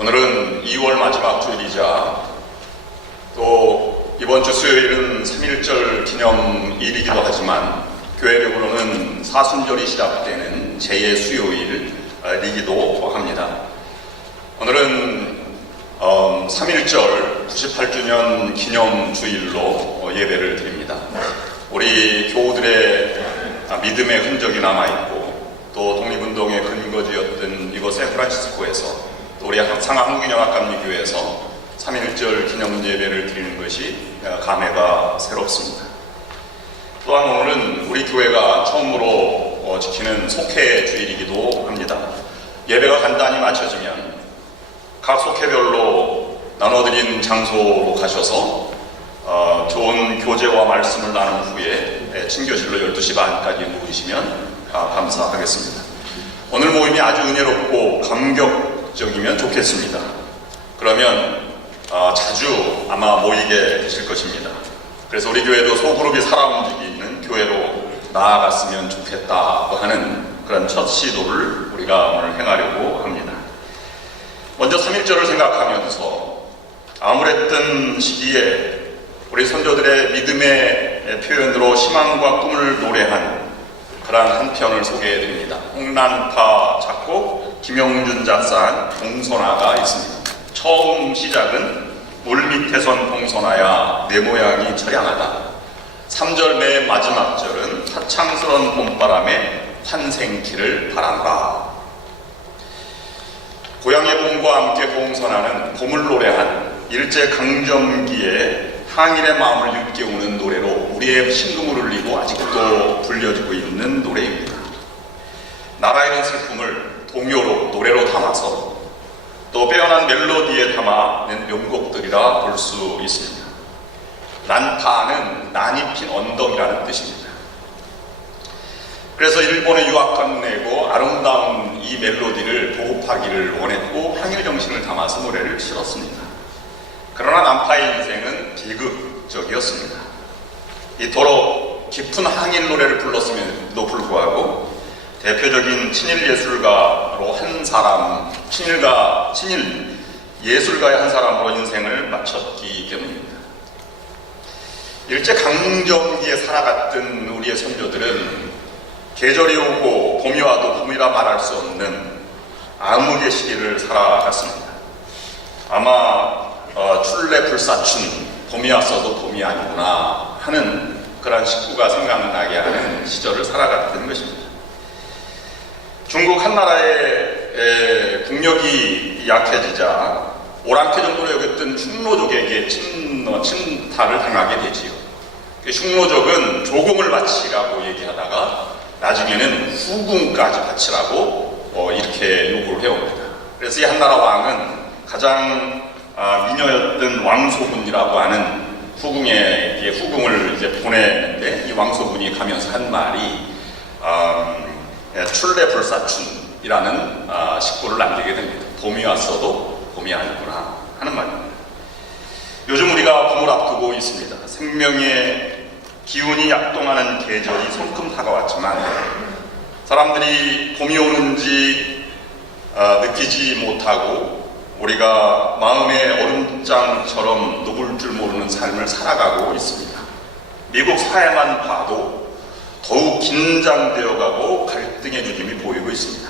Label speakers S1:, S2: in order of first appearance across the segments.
S1: 오늘은 2월 마지막 주일이자 또 이번 주 수요일은 3.1절 기념일이기도 하지만 교회력으로는 사순절이 시작되는 제2 수요일이기도 합니다. 오늘은 어, 3.1절 98주년 기념 주일로 예배를 드립니다. 우리 교우들의 믿음의 흔적이 남아있고 또 독립운동의 근거지였던 이곳 샌프란시스코에서 또 우리 상하 한국인영학감리교회에서 3.1절 기념 예배를 드리는 것이 감회가 새롭습니다. 또한 오늘은 우리 교회가 처음으로 어, 지키는 속회 주일이기도 합니다. 예배가 간단히 마쳐지면 각 속회별로 나눠드린 장소로 가셔서 어, 좋은 교제와 말씀을 나눈 후에 친교실로 12시 반까지 모이시면 아, 감사하겠습니다. 오늘 모임이 아주 은혜롭고 감격 적이면 좋겠습니다. 그러면 어, 자주 아마 모이게 되실 것입니다. 그래서 우리 교회도 소그룹이 살아 움직이는 교회로 나아갔으면 좋겠다고 하는 그런 첫 시도를 우리가 오늘 행하려고 합니다. 먼저 3.1절을 생각하면서 아무랬던 시기에 우리 선조들의 믿음의 표현으로 희망과 꿈을 노래한 그러한 한 편을 소개해 드립니다. 홍란파 작곡 김영준 작사한 동선화가 있습니다. 처음 시작은 물 밑에선 동선화야 내 모양이 처량하다. 3절 맨 마지막 절은 하창스런 봄바람에 환생키를 바란다. 고향의 봄과 함께 봉선하는 봄을 노래한 일제 강점기에 항일의 마음을 일깨우는 노래로 우리의 신금을 울리고 아직도 불려지고 있는 노래입니다. 나라의 슬픔을 동요로 노래로 담아서 또 빼어난 멜로디에 담아낸 명곡들이라 볼 수 있습니다. 난파는 난이 핀 언덕이라는 뜻입니다. 그래서 일본에 유학한 내고 아름다운 이 멜로디를 보급하기를 원했고 항일 정신을 담아서 노래를 실었습니다. 그러나 난파의 인생은 비극적이었습니다. 이토록 깊은 항일 노래를 불렀음에도 불구하고 대표적인 친일 예술가로 한 사람, 친일가, 친일 예술가의 한 사람으로 인생을 마쳤기 때문입니다. 일제 강점기에 살아갔던 우리의 선조들은 계절이 오고 봄이 와도 봄이라 말할 수 없는 암흑의 시기를 살아갔습니다. 아마 어, 출래 불사춘 봄이 왔어도 봄이 아니구나 하는 그런 식구가 생각나게 하는 시절을 살아갔던 것입니다. 중국 한나라의 국력이 약해지자 오랑캐 정도로 여겼던 흉노족에게 침탈을 당하게 되지요. 그 흉노족은 조공을 바치라고 얘기하다가 나중에는 후궁까지 바치라고 어, 이렇게 요구를 해옵니다. 그래서 이 한나라 왕은 가장 아, 미녀였던 왕소군이라고 하는 후궁에 후궁을 이제 보냈는데 이 왕소군이 가면서 한 말이 음, 출래불사춘이라는 아, 식구를 남기게 됩니다. 봄이 왔어도 봄이 아니구나 하는 말입니다. 요즘 우리가 봄을 앞두고 있습니다. 생명의 기운이 약동하는 계절이 손금 다가왔지만 사람들이 봄이 오는지 어, 느끼지 못하고 우리가 마음의 얼음장처럼 녹을 줄 모르는 삶을 살아가고 있습니다. 미국 사회만 봐도 더욱 긴장되어 가고 갈등의 주림이 보이고 있습니다.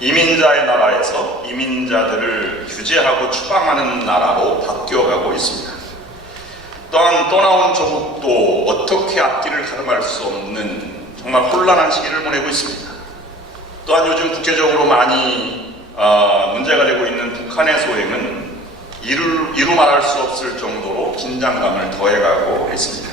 S1: 이민자의 나라에서 이민자들을 규제하고 추방하는 나라로 바뀌어가고 있습니다. 또한 떠나온 조국도 어떻게 앞길을 가름할 수 없는 정말 혼란한 시기를 보내고 있습니다. 또한 요즘 국제적으로 많이 어, 문제가 되고 있는 북한의 소행은 이루, 이루 말할 수 없을 정도로 긴장감을 더해가고 있습니다.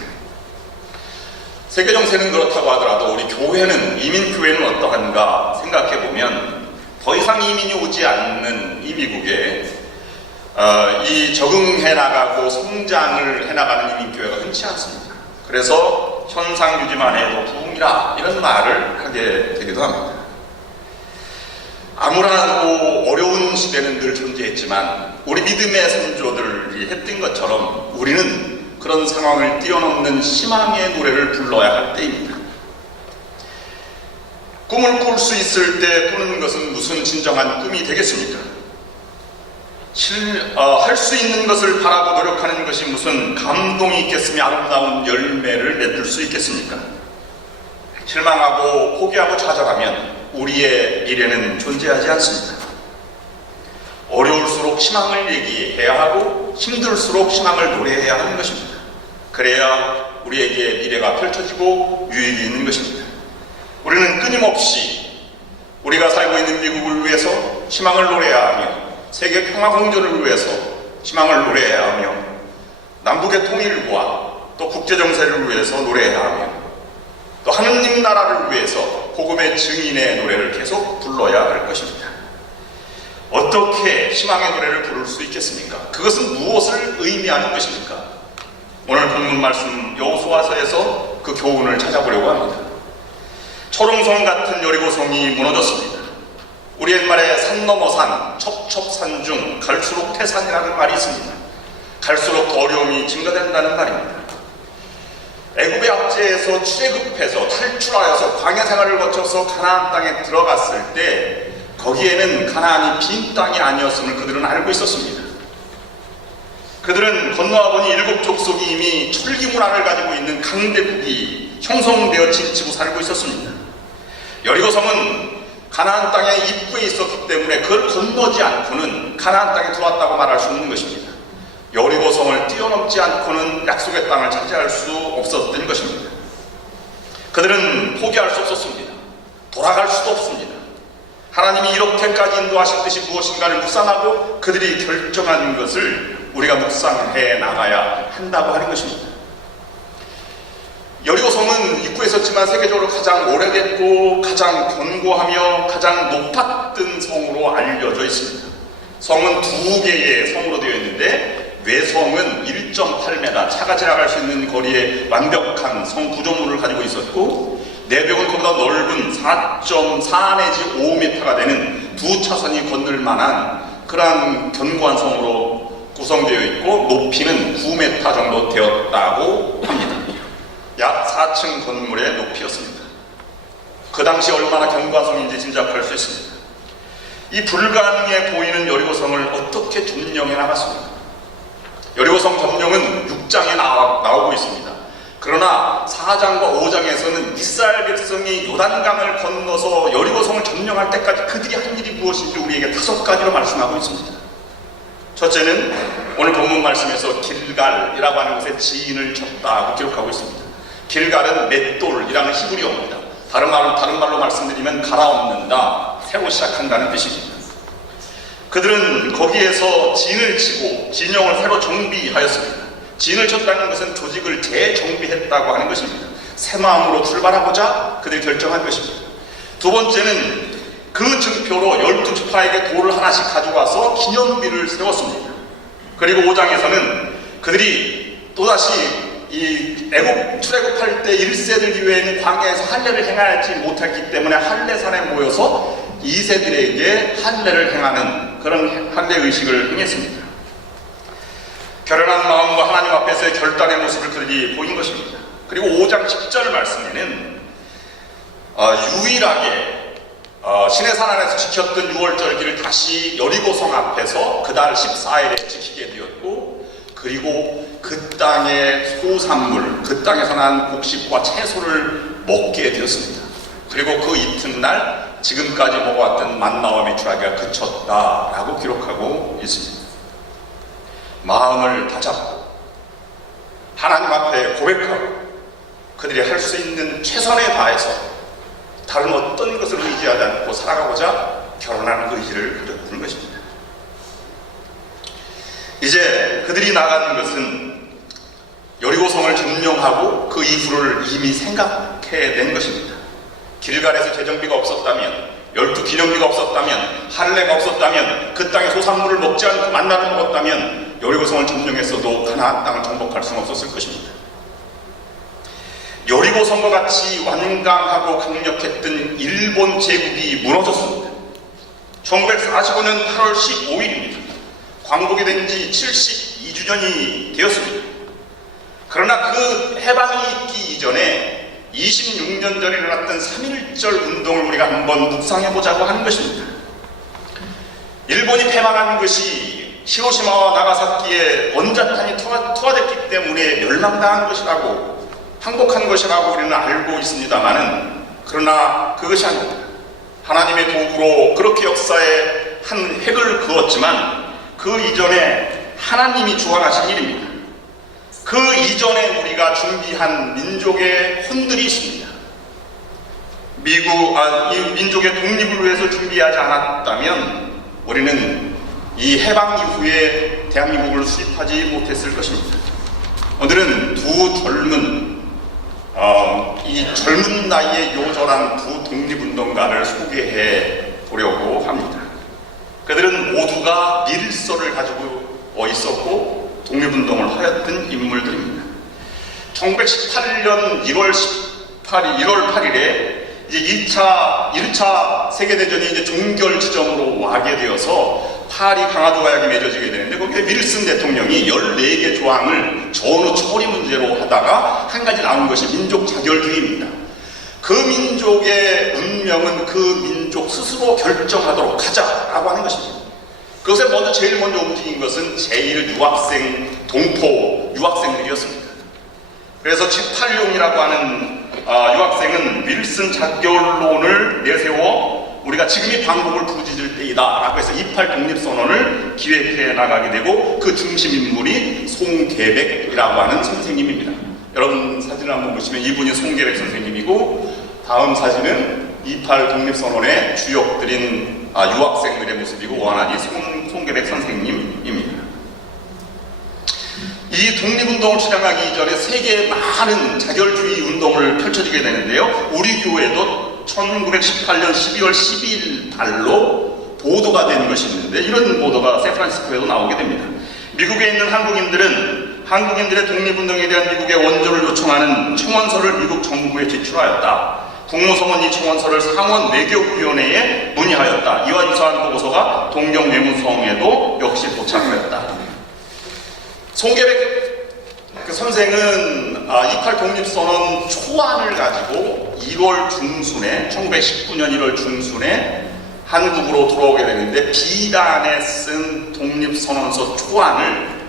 S1: 세계 정세는 그렇다고 하더라도 우리 교회는 이민 교회는 어떠한가 생각해 보면 더 이상 이민이 오지 않는 이 미국에 어, 이 적응해 나가고 성장을 해 나가는 이민 교회가 흔치 않습니다. 그래서 현상 유지만 해도 부흥이라 이런 말을 하게 되기도 합니다. 암울하고 어려운 시대는 늘 존재했지만 우리 믿음의 선조들이 했던 것처럼 우리는 그런 상황을 뛰어넘는 희망의 노래를 불러야 할 때입니다. 꿈을 꿀 수 있을 때 꾸는 것은 무슨 진정한 꿈이 되겠습니까? 어, 할수 있는 것을 바라고 노력하는 것이 무슨 감동이 있겠으며 아름다운 열매를 맺을 수 있겠습니까? 실망하고 포기하고 찾아가면 우리의 미래는 존재하지 않습니다. 어려울수록 희망을 얘기해야 하고 힘들수록 희망을 노래해야 하는 것입니다. 그래야 우리에게 미래가 펼쳐지고 유익이 있는 것입니다. 우리는 끊임없이 우리가 살고 있는 미국을 위해서 희망을 노래해야 하며 세계 평화 공존을 위해서 희망을 노래해야 하며 남북의 통일과 또 국제 정세를 위해서 노래해야 하며 또 하느님 나라를 위해서 복음의 증인의 노래를 계속 불러야 할 것입니다. 어떻게 희망의 노래를 부를 수 있겠습니까? 그것은 무엇을 의미하는 것입니까? 오늘 본문 말씀 여호수아서에서 그 교훈을 찾아보려고 합니다. 초롱성 같은 여리고성이 무너졌습니다. 우리 옛말에 산 넘어 산, 첩첩산 중 갈수록 태산이라는 말이 있습니다. 갈수록 더 어려움이 증가된다는 말입니다. 애굽의 압제에서 출애굽해서 탈출하여서 광야 생활을 거쳐서 가나안 땅에 들어갔을 때 거기에는 가나안이 빈 땅이 아니었음을 그들은 알고 있었습니다. 그들은 건너와 보니 일곱 족속이 이미 철기 문화를 가지고 있는 강대국이 형성되어 진치고 살고 있었습니다. 여리고성은 가나안 땅의 입구에 있었기 때문에 그걸 건너지 않고는 가나안 땅에 들어왔다고 말할 수 없는 것입니다. 여리고성을 뛰어넘지 않고는 약속의 땅을 차지할 수 없었던 것입니다. 그들은 포기할 수 없었습니다. 돌아갈 수도 없습니다. 하나님이 이렇게까지 인도하신 것이 무엇인가를 묵상하고 그들이 결정한 것을 우리가 묵상해 나가야 한다고 하는 것입니다. 여리고성은 입구에 있었지만 세계적으로 가장 오래됐고 가장 견고하며 가장 높았던 성으로 알려져 있습니다. 성은 두 개의 성으로 되어 있는데 외성은 1.8m 차가 지나갈 수 있는 거리에 완벽한 성 구조물을 가지고 있었고 내벽은 그보다 넓은 4.4 내지 5m가 되는 두 차선이 건널 만한 그러한 견고한 성으로 구성되어 있고 높이는 9m 정도 되었다고 합니다. 약 4층 건물의 높이였습니다. 그 당시 얼마나 견고한 성인지 짐작할 수 있습니다. 이 불가능해 보이는 여리고성을 어떻게 점령해 나갔습니까? 여리고성 점령은 6장에 나와, 나오고 있습니다. 그러나 4장과 5장에서는 이스라엘 백성이 요단강을 건너서 여리고성을 점령할 때까지 그들이 한 일이 무엇인지 우리에게 다섯 가지로 말씀하고 있습니다. 첫째는 오늘 본문 말씀에서 길갈이라고 하는 곳에 지인을 쳤다고 기록하고 있습니다. 길갈은 맷돌이라는 히브리어입니다. 다른 말로 다른 말로 말씀드리면 갈아엎는다, 새로 시작한다는 뜻입니다. 그들은 거기에서 진을 치고 진영을 새로 정비하였습니다. 진을 쳤다는 것은 조직을 재정비했다고 하는 것입니다. 새 마음으로 출발하고자 그들이 결정한 것입니다. 두 번째는 그 증표로 열두 지파에게 돌을 하나씩 가져와서 기념비를 세웠습니다. 그리고 5장에서는 그들이 또다시 이 애국 출애굽할 때 1세들 이외에는 광야에서 할례를 행하지 못했기 때문에 할례산에 모여서 2세들에게 할례를 행하는 그런 할례 의식을 행했습니다. 결연한 마음과 하나님 앞에서의 결단의 모습을 그들이 보인 것입니다. 그리고 5장 10절 말씀에는 어, 유일하게 어, 시내산 안에서 지켰던 6월절기를 다시 여리고성 앞에서 그달 14일에 지키게 되었고 그리고 그 땅의 소산물, 그 땅에서 난 곡식과 채소를 먹게 되었습니다. 그리고 그 이튿날 지금까지 먹어왔던 만나와 메추라기가 그쳤다라고 기록하고 있습니다. 마음을 다잡고 하나님 앞에 고백하고 그들이 할 수 있는 최선에 다해서 다른 어떤 것을 의지하지 않고 살아가고자 결혼하는 의지를 가졌다는 것입니다. 이제 그들이 나가는 것은 여리고성을 점령하고 그 이후를 이미 생각해낸 것입니다. 길갈에서 재정비가 없었다면 열두 기념비가 없었다면 할례가 없었다면 그 땅의 소산물을 먹지 않고 만나를 먹었다면 여리고성을 점령했어도 가나안 땅을 정복할 수는 없었을 것입니다. 여리고성과 같이 완강하고 강력했던 일본 제국이 무너졌습니다. 1945년 8월 15일입니다. 광복이 된 지 72주년이 되었습니다. 그러나 그 해방이 있기 이전에 26년 전에 일어났던 3.1절 운동을 우리가 한번 묵상해 보자고 하는 것입니다. 일본이 패망한 것이 시로시마와 나가사키에 원자탄이 투하, 투하됐기 때문에 멸망당한 것이라고 항복한 것이라고 우리는 알고 있습니다만은 그러나 그것이 아닙니다. 하나님의 도구로 그렇게 역사에 한 획을 그었지만 그 이전에 하나님이 주관하신 일입니다. 그 이전에 우리가 준비한 민족의 혼들이 있습니다. 미국, 아, 이 민족의 독립을 위해서 준비하지 않았다면 우리는 이 해방 이후에 대한민국을 수립하지 못했을 것입니다. 오늘은 두 젊은, 어, 이 젊은 나이에 요절한 두 독립운동가를 소개해 보려고 합니다. 그들은 모두가 밀서를 가지고 어 있었고 독립운동을 하였던 인물들입니다. 1918년 1월 18일, 1월 8일에 이제 2차, 1차 세계대전이 이제 종결 지점으로 와게 되어서 파리 강화조약이 맺어지게 되는데 거기에 윌슨 대통령이 14개 조항을 전후 처리 문제로 하다가 한 가지 나온 것이 민족 자결주의입니다. 그 민족의 운명은 그 민족 스스로 결정하도록 하자라고 하는 것입니다. 그것에 먼저 제일 먼저 움직인 것은 제1 유학생 동포 유학생들이었습니다. 그래서 78용이라고 하는 아, 유학생은 윌슨 자결론을 내세워 우리가 지금이 방법을 부르짖을 때이다 라고 해서 28 독립선언을 기획해 나가게 되고 그 중심 인물이 송계백이라고 하는 선생님입니다. 여러분 사진을 한번 보시면 이분이 송계백 선생님이고 다음 사진은 28 독립선언의 주역들인 아, 유학생들의 모습이고 송, 송계백 선생님입니다. 이 독립운동을 주장하기 이전에 세계에 많은 자결주의 운동을 펼쳐지게 되는데요. 우리 교회도 1918년 12월 12일 달로 보도가 되는 것이 있는데 이런 보도가 샌프란시스코에도 나오게 됩니다. 미국에 있는 한국인들은 한국인들의 독립운동에 대한 미국의 원조를 요청하는 청원서를 미국 정부에 제출하였다. 국무성은 이 청원서를 상원 외교위원회에 문의하였다. 이와 유사한 보고서가 동경 외무성에도 역시 도착하였다. 송계백 그 선생은 아, 28 독립선언 초안을 가지고 1월 중순에 1919년 1월 중순에 한국으로 돌아오게 되는데 비단에 쓴 독립선언서 초안을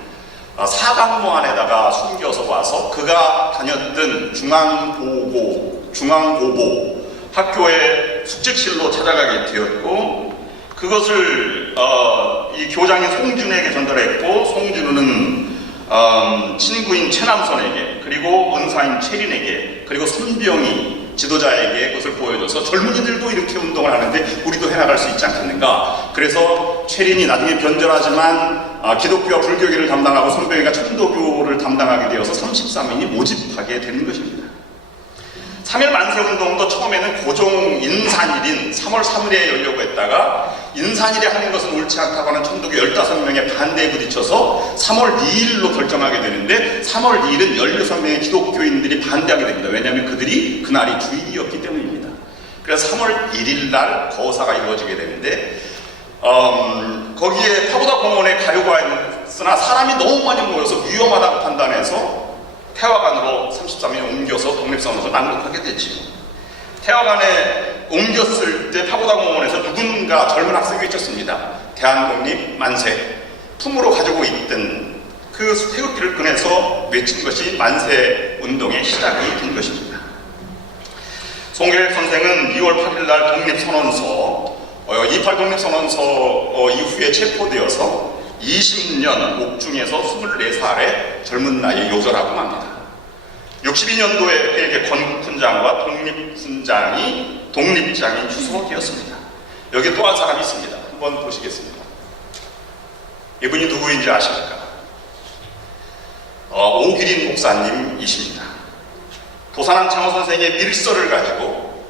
S1: 아, 사각모 안에다가 숨겨서 와서 그가 다녔던 중앙보고 중앙고보 학교의 숙직실로 찾아가게 되었고 그것을 어, 이 교장인 송준에게 전달했고 송준은 음, 친구인 최남선에게 그리고 은사인 최린에게 그리고 손병희 지도자에게 그것을 보여줘서 젊은이들도 이렇게 운동을 하는데 우리도 해나갈 수 있지 않겠는가? 그래서 최린이 나중에 변절하지만 아, 기독교와 불교계를 담당하고 손병희가 천도교를 담당하게 되어서 33인이 모집하게 되는 것입니다 3일 만세운동도 처음에는 고종 인산일인 3월 3일에 열려고 했다가 인산일에 하는 것은 옳지 않다고 하는 천도교 15명의 반대에 부딪혀서 3월 2일로 결정하게 되는데 3월 2일은 16명의 기독교인들이 반대하게 됩니다. 왜냐하면 그들이 그날이 주일이었기 때문입니다. 그래서 3월 1일 날 거사가 이루어지게 되는데 음, 거기에 파고다 공원에 가요가 있으나 사람이 너무 많이 모여서 위험하다고 판단해서 태화관으로 33일 옮겨서 독립선언서 낭독하게 됐지요. 태화관에 옮겼을 때 파고다 공원에서 누군가 젊은 학생이 있었습니다. 대한독립 만세 품으로 가지고 있던 그 태극기를 꺼내서 외친 것이 만세 운동의 시작이 된 것입니다. 송계백 선생은 2월 8일 날 독립선언서, 28 독립선언서 어, 이후에 체포되어서 20년 옥중에서 24살의 젊은 나이에 요절하고 맙니다. 62년도에 그에게 건국훈장과 독립훈장이 독립장인 주소되었습니다. 여기 또 한 사람이 있습니다. 한번 보시겠습니다. 이분이 누구인지 아십니까? 어, 오기린 목사님이십니다. 도산한 창호 선생의 밀서를 가지고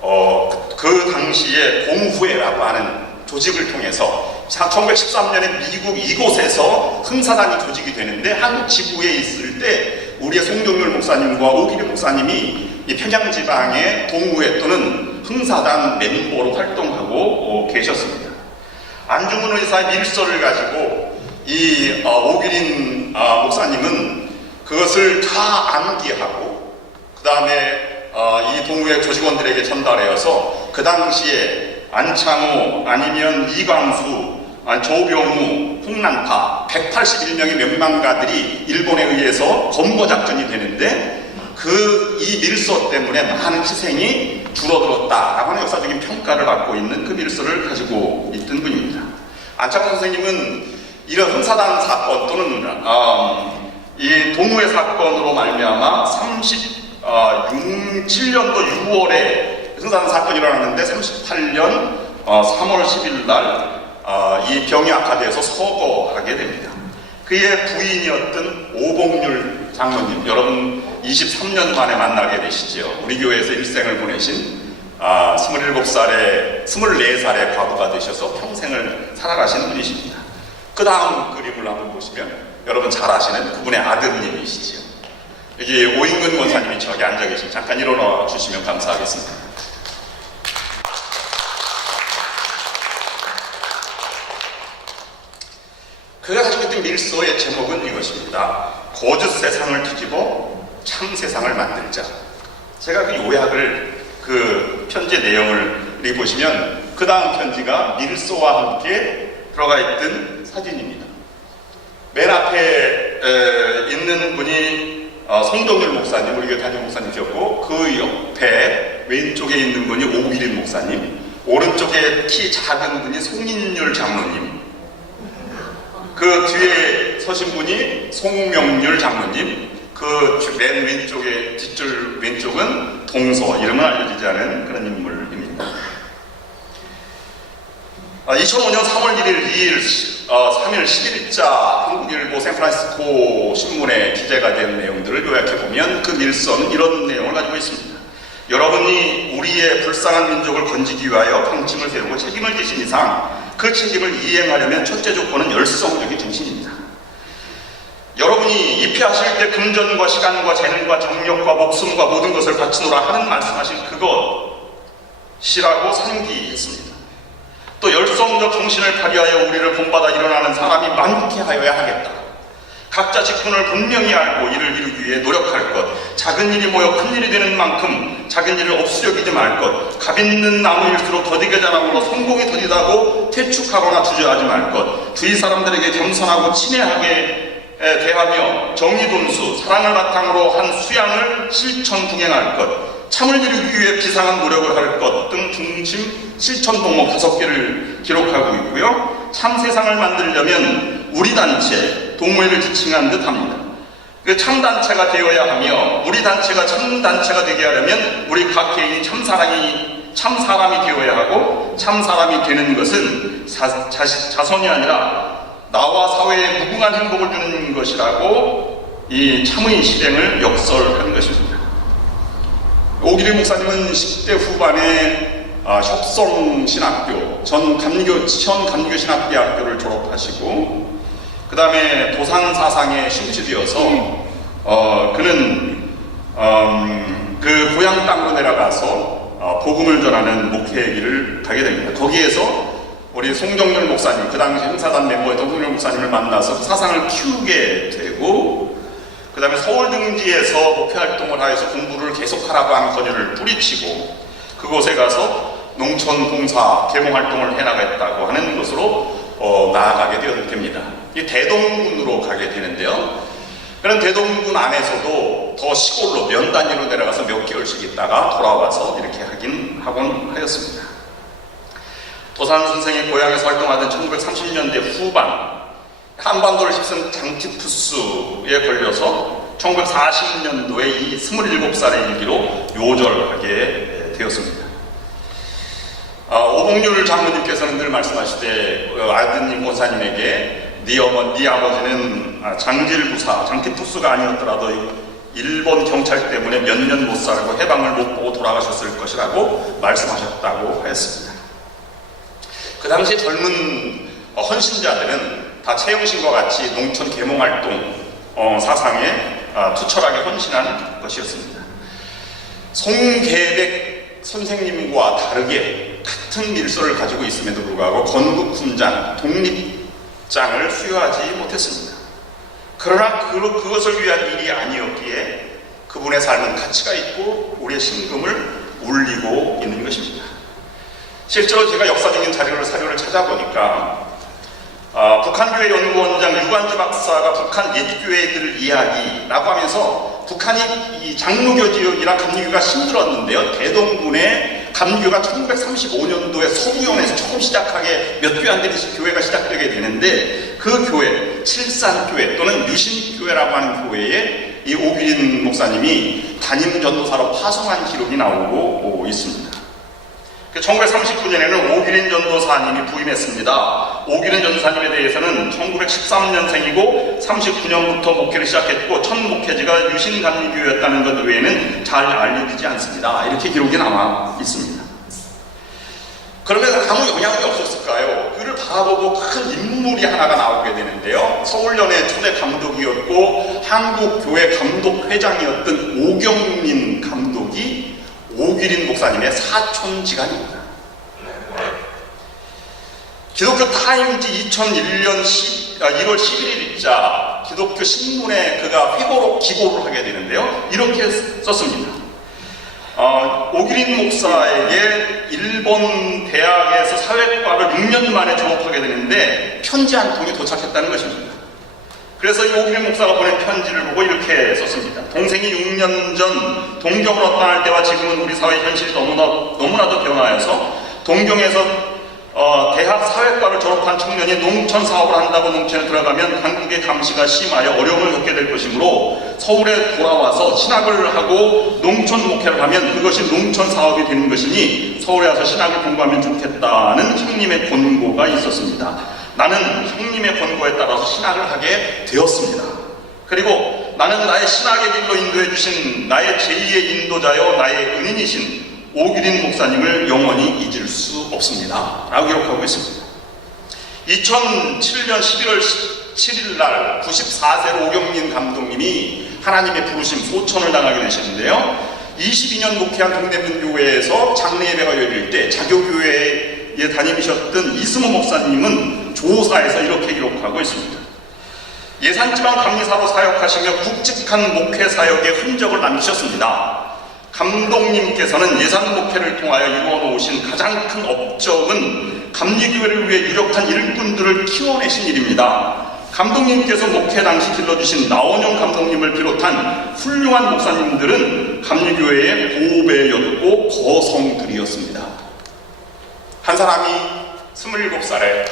S1: 어, 그 당시에 공후회라고 하는 조직을 통해서 1913년에 미국 이곳에서 흥사단이 조직이 되는데 한국 지부에 있을 때 우리의 송종률 목사님과 오기룡 목사님이 이 평양 지방의 동우회 또는 흥사단 멤버로 활동하고 어, 계셨습니다. 안중근 의사의 밀서를 가지고 이 어, 오기린 어, 목사님은 그것을 다 암기하고 그 다음에 어, 이 동우회 조직원들에게 전달하여서 그 당시에 안창호 아니면 이광수 조병우 홍난파 181명의 명망가들이 일본에 의해서 검거 작전이 되는데 그 이 밀서 때문에 많은 희생이 줄어들었다라고 하는 역사적인 평가를 받고 있는 그 밀서를 가지고 있던 분입니다. 안창호 선생님은 이런 흥사단 사건 또는 음, 이 동우회 사건으로 말미암아 37년도 6월에 흥사단 사건이 일어났는데 38년 3월 10일 날 어, 이 병이 악화돼서 서거하게 됩니다. 그의 부인이었던 오봉률 장로님, 여러분 23년 만에 만나게 되시죠. 우리 교회에서 일생을 보내신 아, 27살에, 24살에 과부가 되셔서 평생을 살아가신 분이십니다. 그 다음 그림을 한번 보시면 여러분 잘 아시는 그분의 아드님이시죠. 여기 오인근 권사님이 저기 앉아 계신 잠깐 일어나 주시면 감사하겠습니다. 그가 가지고 있던 밀서의 제목은 이것입니다. 거짓 세상을 뒤집어 참 세상을 만들자. 제가 그 요약을 그 편지 내용을 이 보시면 그 다음 편지가 밀서와 함께 들어가 있던 사진입니다. 맨 앞에 에, 있는 분이 어, 송동률 목사님, 우리 교회 담임 목사님이었고 그 옆에 왼쪽에 있는 분이 오기린 목사님, 오른쪽에 키 작은 분이 송인율 장로님, 그 뒤에 서신 분이 송명률 장로님, 그 맨 왼쪽에 뒷줄 왼쪽은 동서 이름은 알려지지 않은 그런 인물입니다. 아, 2005년 3월 1일, 2일, 어, 3일 11일자 한국일보 샌프란시스코 신문에 기재가 된 내용들을 요약해 보면 그 밀서는 이런 내용을 가지고 있습니다. 여러분이 우리의 불쌍한 민족을 건지기 위하여 방침을 세우고 책임을 지신 이상 그 책임을 이행하려면 첫째 조건은 열성적인 정신입니다. 여러분이 입회하실 때 금전과 시간과 재능과 정력과 목숨과 모든 것을 바치노라 하는 말씀하신 그것이라고 상기했습니다. 또 열성적 정신을 발휘하여 우리를 본받아 일어나는 사람이 많게 하여야 하겠다. 각자 직분을 분명히 알고 이를 이루기 위해 노력할 것. 작은 일이 모여 큰 일이 되는 만큼 작은 일을 없으려기지 말 것. 값 있는 나무일수록 더디게 자라므로 성공이 더디다고 퇴축하거나 주저하지 말 것. 주위 사람들에게 겸손하고 친애하게 에, 대하며 정의 돈수, 사랑을 바탕으로 한 수양을 실천 분행할 것. 참을 이루기 위해 비상한 노력을 할 것 등 중심 실천 동목 다섯 개를 기록하고 있고요. 참 세상을 만들려면 우리 단체, 동호회를 지칭한 듯 합니다. 그 참단체가 되어야 하며 우리 단체가 참단체가 되게 하려면 우리 각 개인이 참사랑이 참사람이 되어야 하고 참사람이 되는 것은 자, 자, 자선이 아니라 나와 사회에 무궁한 행복을 주는 것이라고 이 참의 실행을 역설한 것입니다. 오기리 목사님은 10대 후반에 아, 협성신학교, 전 감교, 현 감교신학대학교를 졸업하시고 그 다음에 도산 사상에 심취되어서 어, 그는 음, 그 고향 땅으로 내려가서 어, 복음을 전하는 목회의 길을 가게 됩니다. 거기에서 우리 송정열 목사님, 그 당시 행사단 멤버였던 송정열 목사님을 만나서 그 사상을 키우게 되고 그 다음에 서울 등지에서 목회 활동을 하여서 공부를 계속하라고 하는 권유를 뿌리치고 그곳에 가서 농촌 봉사 개몽 활동을 해나가겠다고 하는 것으로 어, 나아가게 됩니다. 이 대동군으로 가게 되는데요. 그런 대동군 안에서도 더 시골로 면 단위로 내려가서 몇 개월씩 있다가 돌아와서 이렇게 하긴 하곤 하였습니다. 도산 선생의 고향에서 활동하던 1930년대 후반 한반도를 휩쓴 장티푸스에 걸려서 1940년도에 이 27살의 일기로 요절하게 되었습니다. 아, 오봉률 장로님께서는 늘 말씀하시되 어, 아드님 권사님에게 네 어머, 네 아버지는 아, 장질부사, 장티푸스가 아니었더라도 일본 경찰 때문에 몇 년 못 살고 해방을 못 보고 돌아가셨을 것이라고 말씀하셨다고 하였습니다. 그 당시 젊은 어, 헌신자들은 다 채용신과 같이 농촌 계몽활동 어, 사상에 아, 투철하게 헌신한 것이었습니다. 송계백 선생님과 다르게 같은 밀서를 가지고 있음에도 불구하고 건국훈장, 독립 장을 수여하지 못했습니다. 그러나 그, 그것을 위한 일이 아니었기에 그분의 삶은 가치가 있고 우리의 신금을 울리고 있는 것입니다. 실제로 제가 역사적인 자료를 사료를 찾아보니까 아, 북한교회 연구원장 유관지 박사가 북한 옛교회들 이야기라고 하면서 북한이 이 장로교 지역이나 감리교가 힘들었는데요. 대동군의 감리교가 1935년도에 서부연에서 처음 시작하게 몇 교회 안 되는 교회가 시작되게 되는데 그 교회, 칠산교회 또는 유신교회라고 하는 교회에 이 오기린 목사님이 담임 전도사로 파송한 기록이 나오고 있습니다. 1939년에는 오기린 전도사님이 부임했습니다. 오기린 전도사님에 대해서는 1913년생이고 39년부터 목회를 시작했고 첫 목회지가 유신감리교였다는 것 외에는 잘 알려지지 않습니다. 이렇게 기록이 남아 있습니다. 그러면 아무 영향이 없었을까요? 그를 바라보고 큰 인물이 하나가 나오게 되는데요. 서울연의 초대 감독이었고 한국교회 감독회장이었던 오경민 감독이 오기린 목사님의 사촌지간입니다. 기독교 타임즈 2001년 10, 아, 1월 11일자 기독교 신문에 그가 회고록 기고를 하게 되는데요. 이렇게 썼습니다. 어, 오기린 목사에게 일본 대학에서 사회과를 6년 만에 졸업하게 되는데 편지 한 통이 도착했다는 것입니다. 그래서 이 오기린 목사가 보낸 편지를 보고 이렇게 썼습니다. 동생이 6년 전 동경으로 떠날 때와 지금은 우리 사회 현실이 너무나, 너무나도 변화해서 동경에서 어, 대학 사회과를 졸업한 청년이 농촌 사업을 한다고 농촌에 들어가면 한국의 감시가 심하여 어려움을 겪게 될 것이므로 서울에 돌아와서 신학을 하고 농촌 목회를 하면 그것이 농촌 사업이 되는 것이니 서울에 와서 신학을 공부하면 좋겠다는 형님의 권고가 있었습니다. 나는 형님의 권고에 따라서 신학을 하게 되었습니다. 그리고 나는 나의 신학의 길로 인도해 주신 나의 제2의 인도자여 나의 은인이신 오기린 목사님을 영원히 잊을 수 없습니다. 라고 기록하고 있습니다. 2007년 11월 7일 날 94세로 오경민 감독님이 하나님의 부르심 소천을 당하게 되시는데요. 22년 목회한 동대문교회에서 장례 예배가 열릴 때 자교교회에 다니셨던 이승호 목사님은 조사에서 이렇게 기록하고 있습니다. 예산지방 감리사로 사역하시며 굵직한 목회 사역의 흔적을 남기셨습니다. 감독님께서는 예산 목회를 통하여 이루어 놓으신 가장 큰 업적은 감리교회를 위해 유력한 일꾼들을 키워내신 일입니다. 감독님께서 목회 당시 길러주신 나원영 감독님을 비롯한 훌륭한 목사님들은 감리교회의 보배였고 거성들이었습니다. 한 사람이 27살에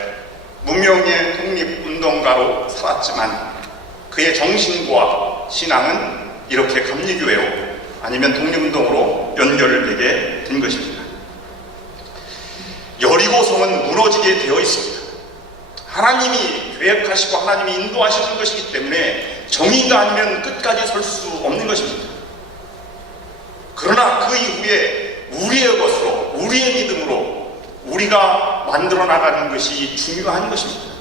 S1: 무명의 독립운동가로 살았지만 그의 정신과 신앙은 이렇게 감리교회로 아니면 독립운동으로 연결되게 된 것입니다. 여리고성은 무너지게 되어 있습니다. 하나님이 계획하시고 하나님이 인도하시는 것이기 때문에 정의가 아니면 끝까지 설 수 없는 것입니다. 그러나 그 이후에 우리의 것으로, 우리의 믿음으로 우리가 만들어 나가는 것이 중요한 것입니다.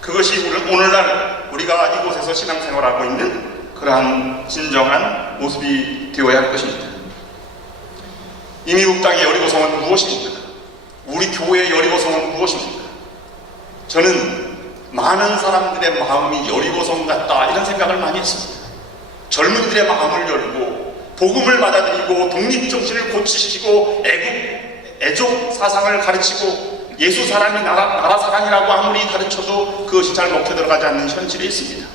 S1: 그것이 오늘날 우리가 이곳에서 신앙생활하고 있는 그러한 진정한 모습이 되어야 할 것입니다. 이미국 땅의 여리고성은 무엇입니까? 우리 교회의 여리고성은 무엇입니까? 저는 많은 사람들의 마음이 여리고성 같다 이런 생각을 많이 했습니다. 젊은들의 마음을 열고 복음을 받아들이고 독립정신을 고치시고 애국, 애족 사상을 가르치고 예수 사랑이 나라, 나라 사랑이라고 아무리 가르쳐도 그것이 잘 먹혀 들어가지 않는 현실이 있습니다.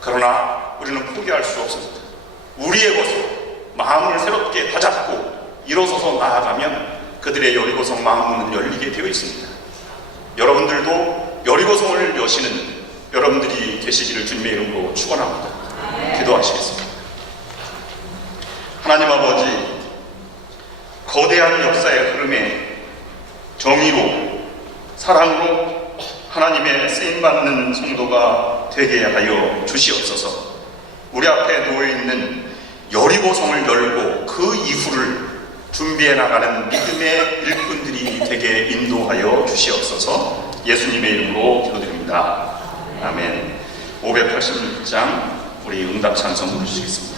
S1: 그러나 우리는 포기할 수 없습니다. 우리의 것으로 마음을 새롭게 다잡고 일어서서 나아가면 그들의 여리고성 마음문은 열리게 되어 있습니다. 여러분들도 여리고성을 여시는 여러분들이 되시기를 주님의 이름으로 축원합니다. 기도하시겠습니다. 하나님 아버지 거대한 역사의 흐름에 정의로 사랑으로 하나님의 쓰임받는 성도가 되게 하여 주시옵소서 우리 앞에 놓여있는 여리고성을 열고 그 이후를 준비해 나가는 믿음의 일꾼들이 되게 인도하여 주시옵소서 예수님의 이름으로 기도드립니다. 아멘 586장 우리 응답 찬송 부르시겠습니다.